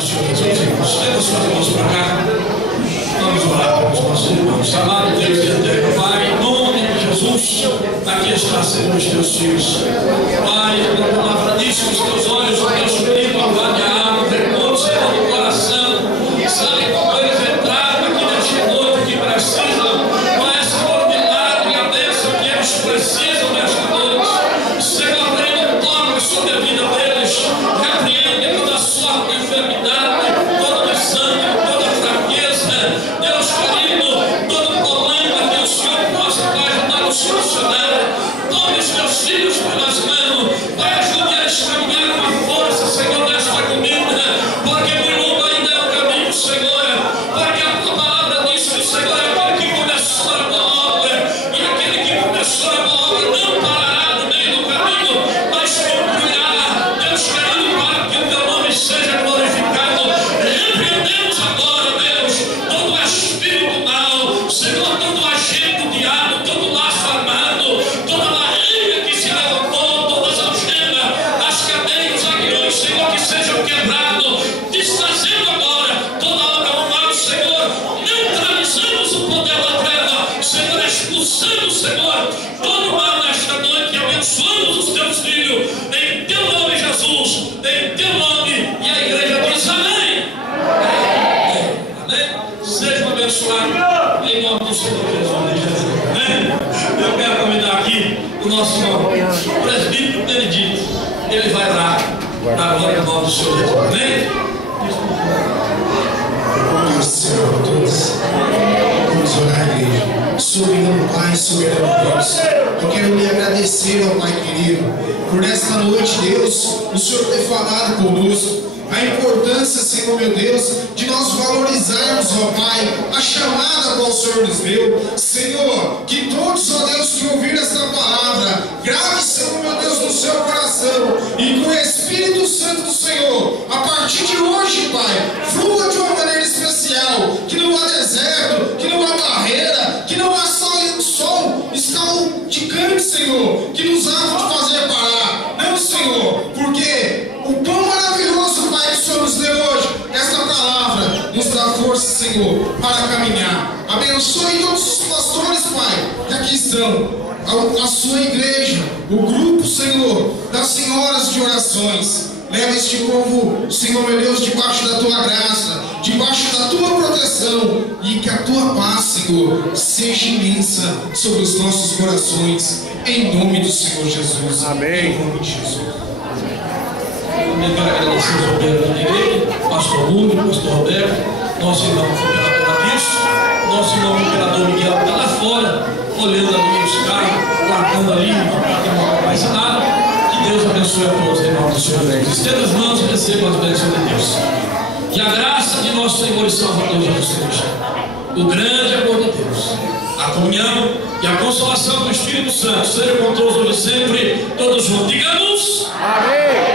do Senhor Jesus, irmãos. Leva suas mãos para cá. Vamos orar pelos nossos irmãos. Amado Deus e eterno Pai, em nome de Jesus, aqui está, Senhor, os teus filhos. Pai, a palavra diz que os teus olhos, o teu espírito, invade a alma, recolhe, Senhor, no coração. Sabe como eles entraram aqui nesta noite que precisam. Qual é, Senhor, o milagre e a bênção que eles precisam nesta noite. Senhor, não toque sobre a vida deles. Repreende toda sorte de enfermidade, toda desânimo, toda fraqueza. Deus querido, todo problema que o Senhor possa ajudar a solucionar. Tome os teus filhos pelas mãos. Vai ajudar eles a caminhar com a força, Senhor, desta comida. Porque muito longo ainda é o caminho, Senhor. Porque a tua palavra diz que o Senhor é aquele que começou a boa obra. E aquele que começou a boa obra não parará no meio do caminho, mas concluirá. Deus querido, para que o teu nome seja glorificado. Repreendemos agora, Deus, todo espírito mau, Senhor, todo agente do diabo, todo laço armado, toda barreira que se levantou, todas as algemas, as cadeias, os aguilhões, Senhor, que sejam quebrados, desfazendo agora toda obra mal, Senhor. Neutralizamos o poder da treva, Senhor, expulsando, Senhor, todo mal nesta noite, abençoando os teus filhos, em teu nome, Jesus, em teu nome. E a igreja diz amém. Amém. Sejam abençoados em nome do Senhor Jesus. Amém. Eu quero convidar aqui o nosso irmão presbítero Benedito. Ele vai orar para a glória do nome do Senhor Jesus. Amém. Senhor a todos, vamos orar, igreja. Soberano Pai, soberano Deus, eu quero lhe agradecer, ó Pai querido, por nesta noite, Deus, o Senhor ter falado conosco. A importância, Senhor meu Deus, de nós valorizarmos, ó Pai, a chamada qual o Senhor nos deu. Senhor, que todos, ó Deus, que ouviram esta palavra, grave, Senhor meu Deus, no seu coração, e com o Espírito Santo do Senhor, a partir de hoje, Pai, flua de uma maneira especial, que não há deserto, que não há barreira, que não há sol escaldicante, Senhor, que nos há de fazer parar. Não, Senhor, porque o pão maravilhoso, Pai, que o Senhor nos deu hoje, esta palavra nos dá força, Senhor, para caminhar. Abençoe todos os pastores, Pai, que aqui estão, a sua igreja, o grupo, Senhor, das senhoras de orações. Leva este povo, Senhor meu Deus, debaixo da tua graça, debaixo da tua proteção, e que a tua paz, Senhor, seja imensa sobre os nossos corações, em nome do Senhor Jesus. Amém. Em nome de Jesus. Eu quero agradecer os obreiros da igreja, pastor Hugo, pastor Roberto, nosso irmão operador Adilson, nosso irmão operador Miguel, que está lá fora, olhando ali os carros, guardando ali, não faz nada. Que Deus abençoe a todos em nome do Senhor Jesus. Estenda as mãos e receba as bênçãos de Deus. Que a graça de nosso Senhor e Salvador Jesus Cristo, o grande amor de Deus, a comunhão e a consolação do Espírito Santo seja com todos hoje e sempre, todos juntos. Digamos amém.